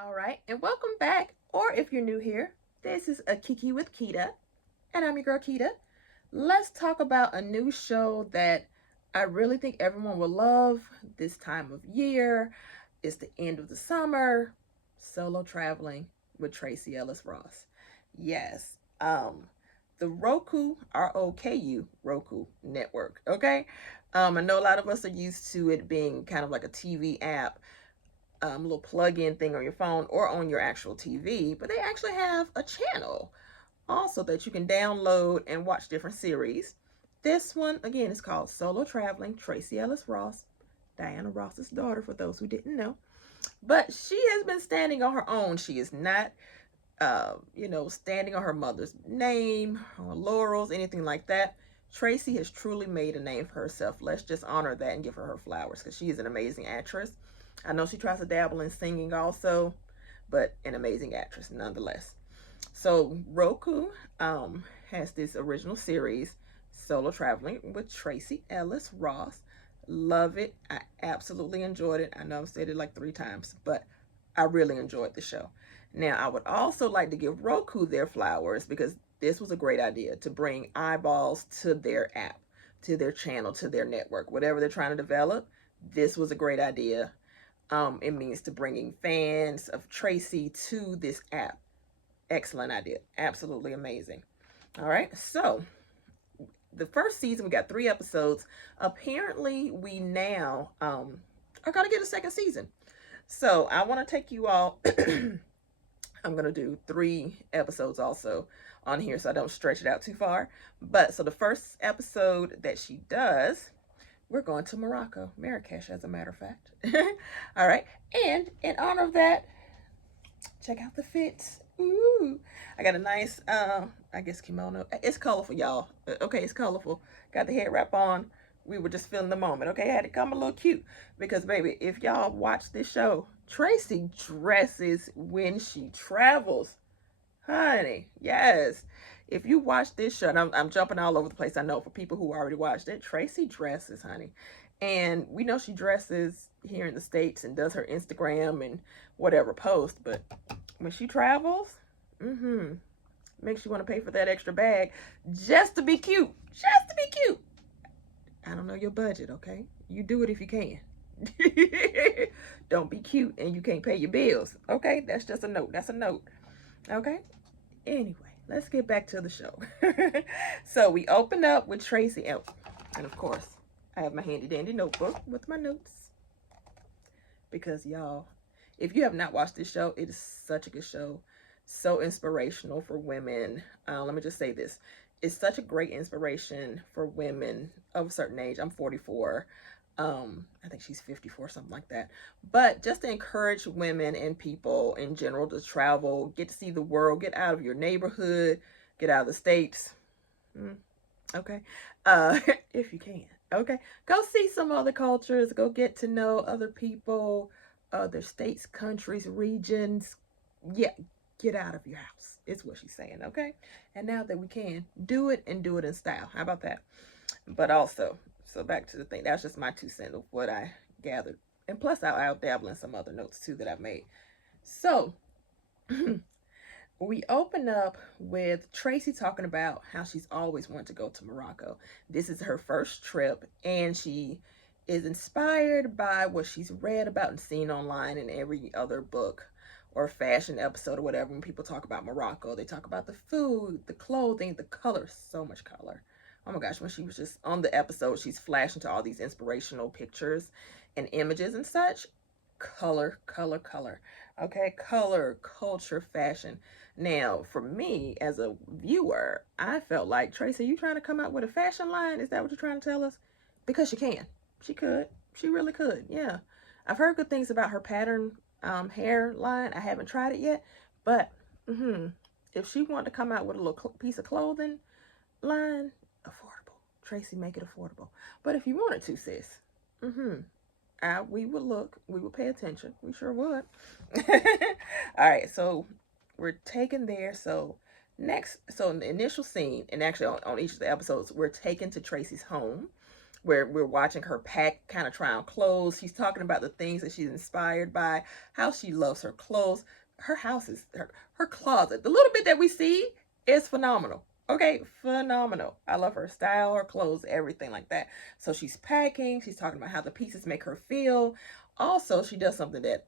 All right, and welcome back. Or if you're new here, this is a Kiki with Kita, and I'm your girl Kita. Let's talk about a new show that I really think everyone will love this time of year. It's the end of the summer. Solo traveling with Tracee Ellis Ross. Yes, the Roku network. Okay, I know a lot of us are used to it being kind of like a TV app, little plug-in thing on your phone or on your actual TV, but they actually have a channel also that you can download and watch different series. This one again is called Solo Traveling, Tracee Ellis Ross, Diana Ross's daughter for those who didn't know. But she has been standing on her own. She is not standing on her mother's name, or laurels, anything like that. Tracee has truly made a name for herself. Let's just honor that and give her her flowers because she is an amazing actress. I know she tries to dabble in singing also, but an amazing actress nonetheless. So Roku has this original series, Solo Traveling with Tracee Ellis Ross. Love it. I absolutely enjoyed it. I know I've said it like 3 times, but I really enjoyed the show. Now, I would also like to give Roku their flowers because this was a great idea to bring eyeballs to their app, to their channel, to their network, whatever they're trying to develop. This was a great idea. It means to bringing fans of Tracee to this app. Excellent idea. Absolutely amazing. All right. So the first season, we got 3 episodes. Apparently, we now are going to get a second season. So I want to take you all. I'm going to do 3 episodes also on here so I don't stretch it out too far. But so the first episode that she does, we're going to Morocco, Marrakesh, as a matter of fact. All right. And in honor of that, check out the fits. Ooh, I got a nice, I guess kimono. It's colorful, y'all. Okay, it's colorful. Got the head wrap on. We were just feeling the moment. Okay, I had to come a little cute because, baby, if y'all watch this show, Tracee dresses when she travels, honey. Yes. If you watch this show, and I'm jumping all over the place. I know for people who already watched it, Tracee dresses, honey, and we know she dresses here in the States and does her Instagram and whatever post, but when she travels, makes you want to pay for that extra bag just to be cute. Just to be cute. I don't know your budget, okay? You do it if you can. Don't be cute and you can't pay your bills, okay? That's just a note. That's a note, okay? Anyway, let's get back to the show. So we open up with Tracee, and of course, I have my handy dandy notebook with my notes because y'all, if you have not watched this show, it is such a good show, so inspirational for women. Let me just say this. It's such a great inspiration for women of a certain age. I'm 44. I think she's 54, something like that. But just to encourage women and people in general to travel, get to see the world, get out of your neighborhood, get out of the States. Okay. If you can. Okay. Go see some other cultures. Go get to know other people, other states, countries, regions. Yeah. Get out of your house. It's what she's saying. Okay. And now that we can, do it and do it in style. How about that? But also, so back to the thing. That's just my 2 cents of what I gathered. And plus, I'll dabble in some other notes too that I've made. So, we open up with Tracee talking about how she's always wanted to go to Morocco. This is her first trip, and she is inspired by what she's read about and seen online in every other book or fashion episode or whatever. When people talk about Morocco, they talk about the food, the clothing, the color, so much color. Oh my gosh, when she was just on the episode, she's flashing to all these inspirational pictures and images and such. Color, color, color. Okay, color, culture, fashion. Now, for me as a viewer, I felt like, Tracee, you trying to come out with a fashion line? Is that what you're trying to tell us? Because she can. She could. She really could. Yeah. I've heard good things about her pattern hair line. I haven't tried it yet, but if she wanted to come out with a little piece of clothing line, affordable. Tracee, make it affordable. But if you wanted to, sis, we would look, we would pay attention. We sure would. All right, so we're taken there. So next, so in the initial scene, and actually on each of the episodes, we're taken to Tracee's home, where we're watching her pack, kind of try on clothes. She's talking about the things that she's inspired by, how she loves her clothes. Her house is her closet. The little bit that we see is phenomenal. Okay, phenomenal. I love her style, her clothes, everything like that. So she's packing. She's talking about how the pieces make her feel. Also, she does something that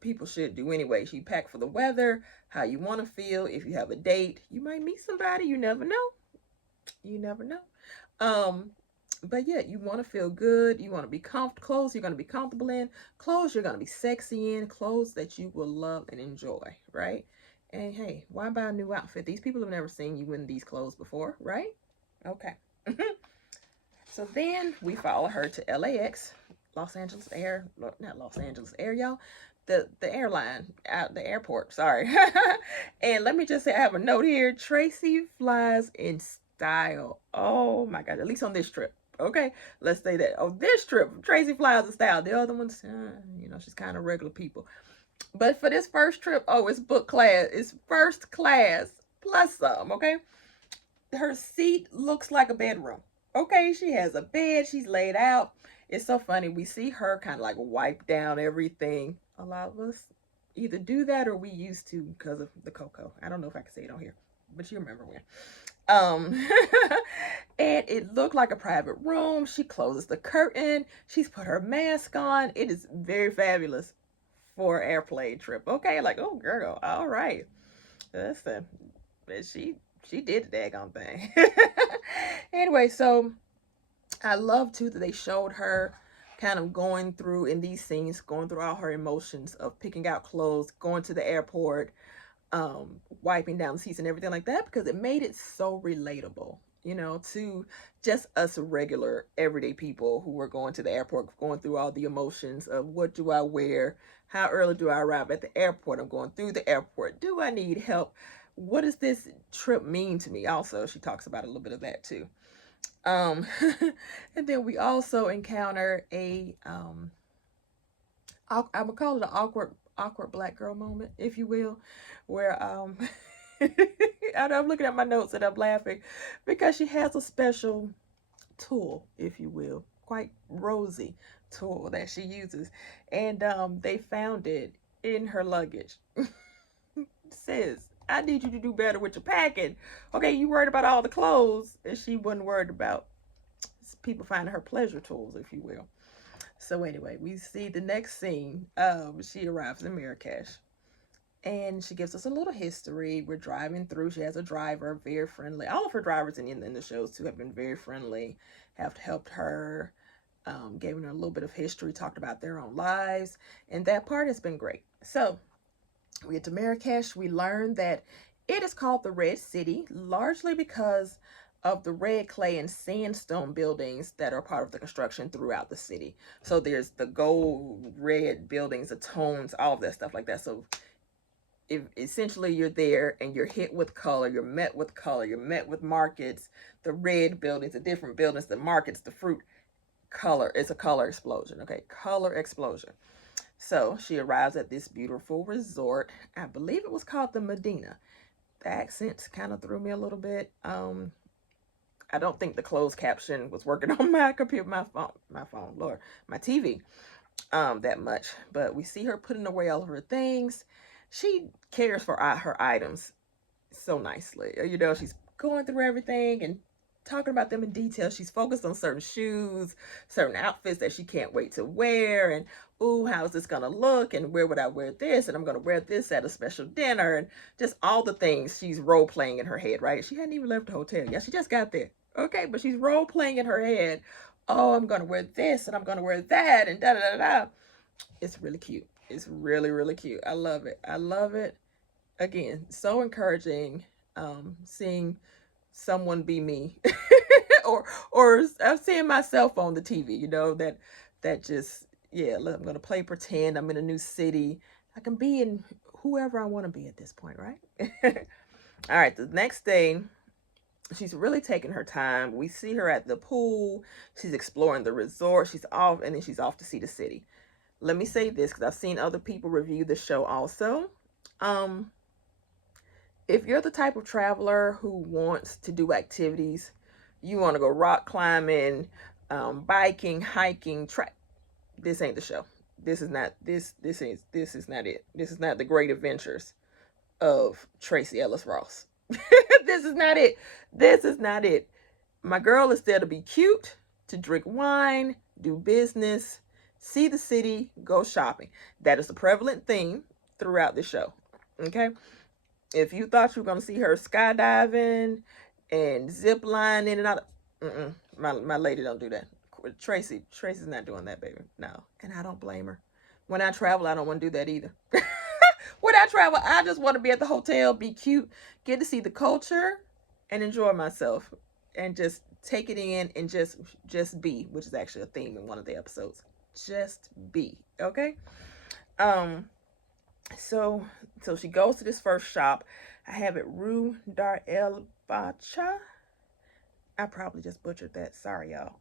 people should do anyway. She packed for the weather, how you want to feel. If you have a date, you might meet somebody. You never know. You never know. Um, but yeah, you want to feel good. You want to be comfortable. Clothes you're going to be comfortable in. Clothes you're going to be sexy in. Clothes that you will love and enjoy, right? And hey, why buy a new outfit? These people have never seen you in these clothes before, right? Okay. So then we follow her to LAX, Los Angeles Air, not Los Angeles Air, y'all. The airline, out the airport, sorry. And let me just say, I have a note here. Tracee flies in style. Oh my God, at least on this trip. Okay, let's say that. On this trip, Tracee flies in style. The other ones, she's kind of regular people. But for this first trip, oh, it's book class. It's first class plus some, okay? Her seat looks like a bedroom. Okay, she has a bed, she's laid out. It's so funny. We see her kind of like wipe down everything. A lot of us either do that or we used to because of the cocoa. I don't know if I can say it on here, but you remember when. And it looked like a private room. She closes the curtain. She's put her mask on. It is very fabulous for an airplane trip. Okay, like, oh girl, all right. Listen, she did the daggone thing. Anyway, so I love too that they showed her kind of going through in these scenes, going through all her emotions of picking out clothes, going to the airport, wiping down the seats and everything like that, because it made it so relatable, to just us regular everyday people who were going to the airport, going through all the emotions of what do I wear, how early do I arrive at the airport, I'm going through the airport, do I need help, what does this trip mean to me? Also, she talks about a little bit of that too. And then we also encounter a I would call it an awkward black girl moment, if you will, where I'm looking at my notes and I'm laughing because she has a special tool, if you will, quite rosy tool that she uses, and they found it in her luggage. Says, I need you to do better with your packing. Okay, you worried about all the clothes, and she wasn't worried about people finding her pleasure tools, if you will. So anyway, we see the next scene. She arrives in Marrakesh, and she gives us a little history. We're driving through. She has a driver, very friendly. All of her drivers in the shows too have been very friendly, have helped her, given her a little bit of history, talked about their own lives, and that part has been great. So we get to Marrakesh. We learn that it is called the Red City, largely because of the red clay and sandstone buildings that are part of the construction throughout the city. So there's the gold, red buildings, the tones, all of that stuff like that. So if essentially you're there and you're hit with color, you're met with color, you're met with markets, the red buildings, the different buildings, the markets, the fruit, color. It's a color explosion. Okay, color explosion. So she arrives at this beautiful resort. I believe it was called the Medina. The accents kind of threw me a little bit. I don't think the closed caption was working on my computer, my phone, Lord, my TV, that much. But we see her putting away all of her things. She cares for her items so nicely. She's going through everything and talking about them in detail. She's focused on certain shoes, certain outfits that she can't wait to wear, and ooh, how's this gonna look, and where would I wear this, and I'm gonna wear this at a special dinner, and just all the things she's role playing in her head, right? She hadn't even left the hotel yet. She just got there. Okay, but she's role playing in her head. Oh, I'm gonna wear this and I'm gonna wear that and da da da da. It's really cute. It's really, really cute. I love it. I love it. Again, so encouraging, seeing someone be me. or I'm seeing myself on the TV, that just, yeah, I'm gonna play pretend I'm in a new city. I can be in whoever I want to be at this point, right? All right, the next day, she's really taking her time. We see her at the pool. She's exploring the resort. She's off, and then she's off to see the city. Let me say this, because I've seen other people review the show also. If you're the type of traveler who wants to do activities, you want to go rock climbing, biking, hiking, track. This ain't the show. This is not this is not it. This is not the great adventures of Tracee Ellis Ross. This is not it. This is not it. My girl is there to be cute, to drink wine, do business, see the city, go shopping. That is a prevalent theme throughout the show. Okay? If you thought you were going to see her skydiving and zip lining and all that, my lady don't do that. Tracy's not doing that, baby. No. And I don't blame her. When I travel, I don't want to do that either. When I travel, I just want to be at the hotel, be cute, get to see the culture, and enjoy myself, and just take it in and just be, which is actually a theme in one of the episodes. Just be, okay? So she goes to this first shop. I have it Rue Dar El Bacha. I probably just butchered that. Sorry, y'all.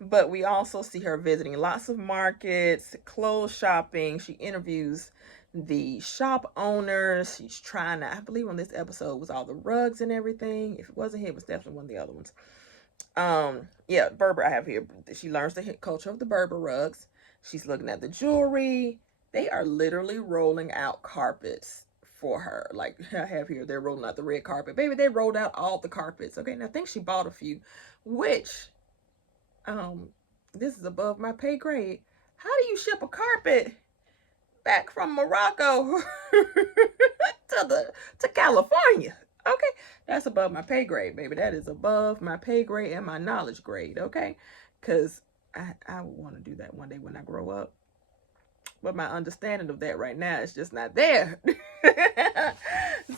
But we also see her visiting lots of markets, clothes shopping. She interviews the shop owners. She's trying to, I believe on this episode was all the rugs and everything. If it wasn't here, it was definitely one of the other ones. Yeah, Berber I have here. She learns the culture of the Berber rugs. She's looking at the jewelry. They are literally rolling out carpets for her. Like I have here, they're rolling out the red carpet. Baby, they rolled out all the carpets. Okay, and I think she bought a few, which, this is above my pay grade. How do you ship a carpet back from Morocco to California? Okay, that's above my pay grade, baby. That is above my pay grade and my knowledge grade, okay? Because I would want to do that one day when I grow up. But my understanding of that right now is just not there.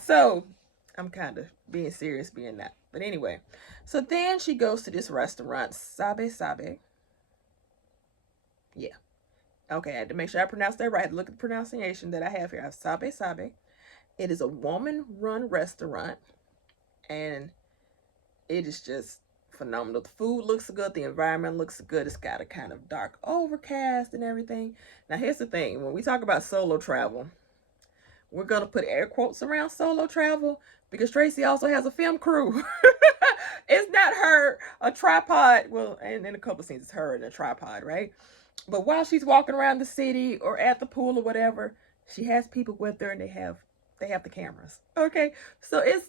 So I'm kind of being serious, being that. But anyway, so then she goes to this restaurant, Sabe Sabe. Yeah. Okay, I had to make sure I pronounced that right. Look at the pronunciation that I have here. I have Sabe Sabe. It is a woman-run restaurant, and it is just phenomenal. The food looks good. The environment looks good. It's got a kind of dark overcast and everything. Now, here's the thing. When we talk about solo travel, we're going to put air quotes around solo travel because Tracee also has a film crew. It's not her, a tripod. Well, and in a couple of scenes, it's her and a tripod, right? But while she's walking around the city or at the pool or whatever, she has people with her and they have the cameras. Okay? So it's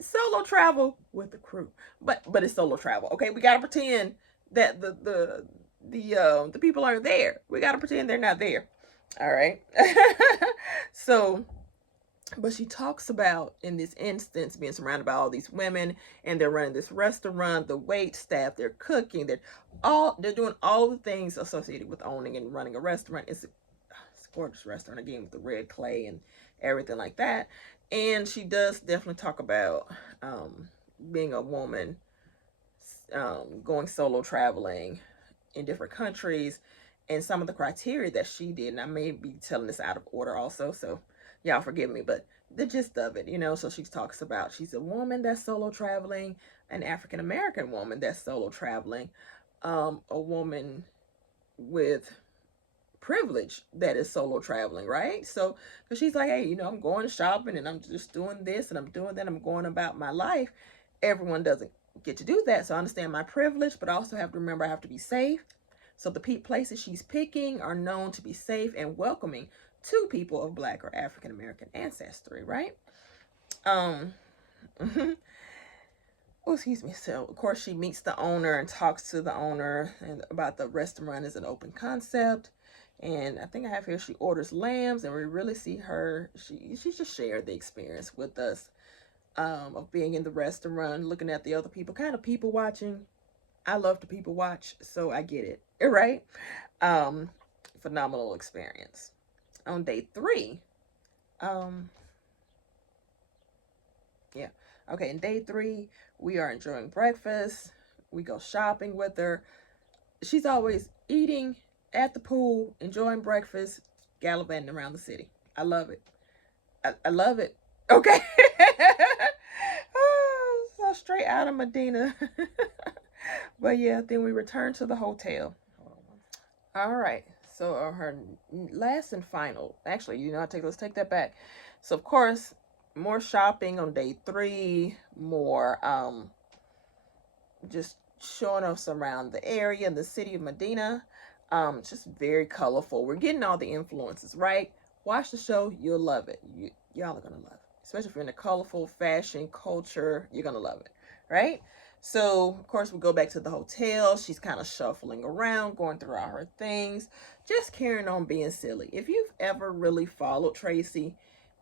solo travel with the crew, but it's solo travel. Okay, we gotta pretend that the people aren't there. We gotta pretend they're not there. All right. So, but she talks about in this instance being surrounded by all these women, and they're running this restaurant. The wait staff, they're cooking, they're doing all the things associated with owning and running a restaurant. It's a gorgeous restaurant again with the red clay and everything like that. And she does definitely talk about being a woman, going solo traveling in different countries, and some of the criteria that she did. And I may be telling this out of order also, so y'all forgive me, but the gist of it, so she talks about she's a woman that's solo traveling, an African American woman that's solo traveling, a woman with privilege that is solo traveling, right? So, because she's like, hey, I'm going shopping and I'm just doing this and I'm doing that. I'm going about my life. Everyone doesn't get to do that. So I understand my privilege, but I also have to remember I have to be safe. So the places she's picking are known to be safe and welcoming to people of Black or African American ancestry, right? Oh, excuse me. So of course she meets the owner and talks to the owner and about the restaurant as an open concept. And I think I have here, she orders lambs, and we really see her, she just shared the experience with us, of being in the restaurant, looking at the other people, kind of people watching. I love to people watch, so I get it, right? Phenomenal experience. On day 3, yeah, okay, in day 3, we are enjoying breakfast. We go shopping with her. She's always eating at the pool, enjoying breakfast, gallivanting around the city. I love it. I love it. Okay. Oh, so straight out of Medina. But yeah, then we return to the hotel. All right. So her last and final, actually, let's take that back. So of course, more shopping on day 3, more just showing us around the area in the city of Medina. Just very colorful. We're getting all the influences, right? Watch the show, you'll love it. Y'all are gonna love it, especially if you're into colorful fashion culture. You're gonna love it, right? So of course we go back to the hotel. She's kind of shuffling around, going through all her things, just carrying on being silly. If you've ever really followed Tracee,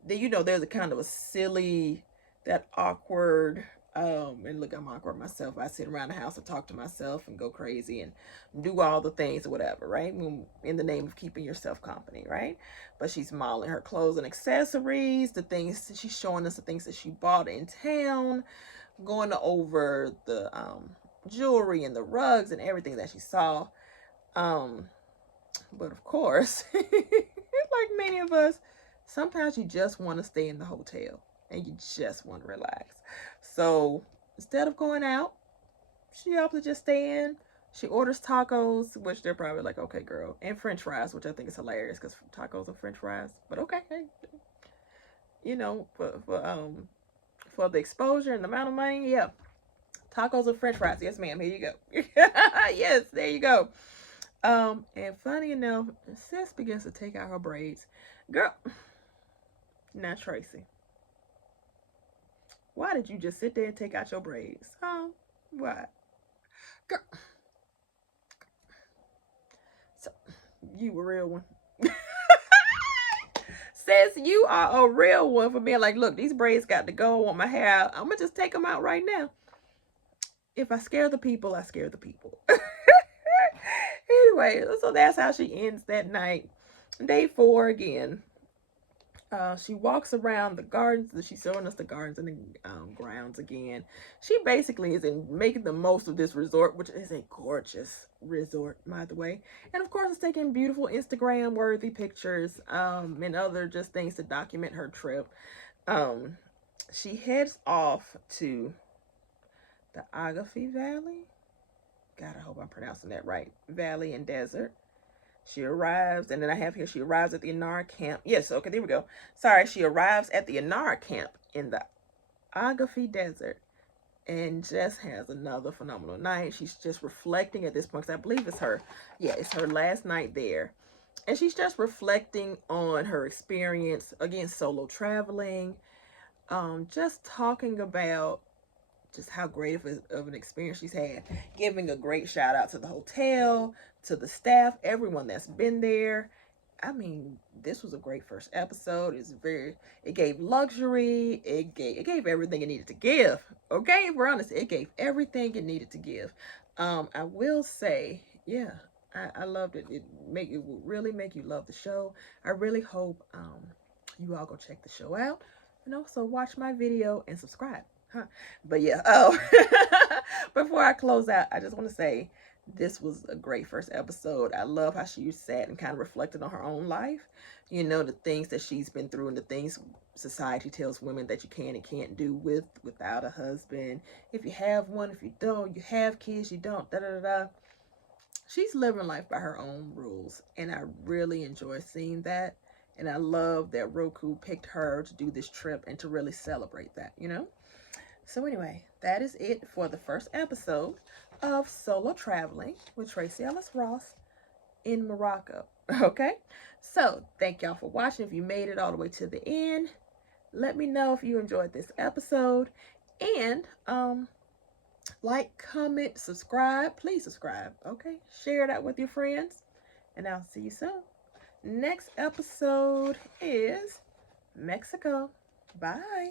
then you know there's a kind of a silly, that awkward, and look, I'm awkward myself. I sit around the house and talk to myself and go crazy and do all the things or whatever, right? In the name of keeping yourself company, right? But she's modeling her clothes and accessories, the things that she's showing us, the things that she bought in town, going over the jewelry and the rugs and everything that she saw. But of course, like many of us, sometimes you just want to stay in the hotel and you just want to relax. So instead of going out, she opts to just stay in. She orders tacos, which they're probably like, okay, girl, and French fries, which I think is hilarious because tacos and French fries. But okay, hey, you know, for the exposure and the amount of money, yeah, tacos and French fries. Yes, ma'am. Here you go. Yes, there you go. And funny enough, sis begins to take out her braids. Girl, now Tracee, why did you just sit there and take out your braids? Huh? Why? Girl. So, you a real one. Sis, you are a real one for being like, look, these braids got to go. I want my hair out. I'm going to just take them out right now. If I scare the people, I scare the people. Anyway, so that's how she ends that night. Day 4 again. She walks around the gardens. She's showing us the gardens and the grounds again. She basically is making the most of this resort, which is a gorgeous resort, by the way. And of course, it's taking beautiful Instagram-worthy pictures and other just things to document her trip. She heads off to the Agafi Valley. God, I hope I'm pronouncing that right. Valley and Desert. She arrives, and then I have here, she arrives at the Inara camp. Yes, okay, there we go. Sorry, she arrives at the Inara camp in the Agafi Desert and just has another phenomenal night. She's just reflecting at this point, because I believe it's her, yeah, it's her last night there. And she's just reflecting on her experience, again, solo traveling, just talking about just how great of an experience she's had, giving a great shout out to the hotel, to the staff, everyone that's been there. I mean, this was a great first episode. It gave luxury, it gave everything it needed to give. Okay, if we're honest, it gave everything it needed to give. I will say, yeah, I loved it. It will really make you love the show. I really hope you all go check the show out and also watch my video and subscribe. Huh. But yeah, before I close out, I just want to say this was a great first episode. I love how she sat and kind of reflected on her own life, you know, the things that she's been through and the things society tells women that you can and can't do without a husband. If you have one, if you don't, you have kids, you don't, da da da. She's living life by her own rules, and I really enjoy seeing that. And I love that Roku picked her to do this trip and to really celebrate that, you know? So anyway, that is it for the first episode of Solo Traveling with Tracee Ellis Ross in Morocco. Okay? So, thank y'all for watching. If you made it all the way to the end, let me know if you enjoyed this episode. And, like, comment, subscribe. Please subscribe, okay? Share that with your friends. And I'll see you soon. Next episode is Mexico. Bye.